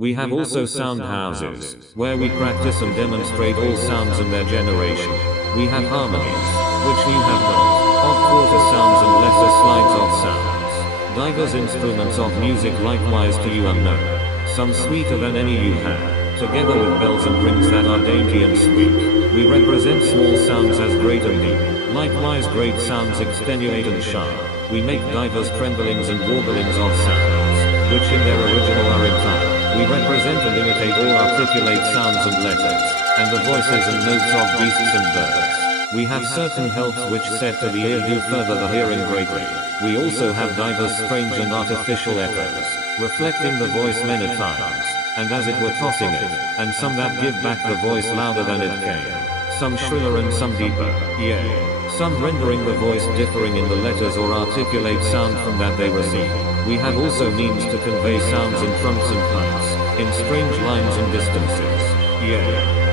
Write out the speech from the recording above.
We have also sound houses, where we practice and demonstrate all sounds and their generation. We have harmonies, which you have not, off-quarter sounds and lesser slides of sounds. Diverse instruments of music likewise to you unknown, some sweeter than any you have, together with bells and rings that are dainty and sweet. We represent small sounds as great and deep, likewise great sounds extenuate and sharp. We make diverse tremblings and warblings of sounds, which in their original are entire. We represent and imitate all articulate sounds and letters, and the voices and notes of beasts and birds. We have certain helps which set to the ear do further the hearing greatly. We also have diverse strange and artificial echoes, reflecting the voice many times, and as it were tossing it, and some that give back the voice louder than it came, some shriller and some deeper, yea, some rendering the voice differing in the letters or articulate sound from that they receive. We have also means to convey sounds in trunks and parts, in strange lines and distances, yea,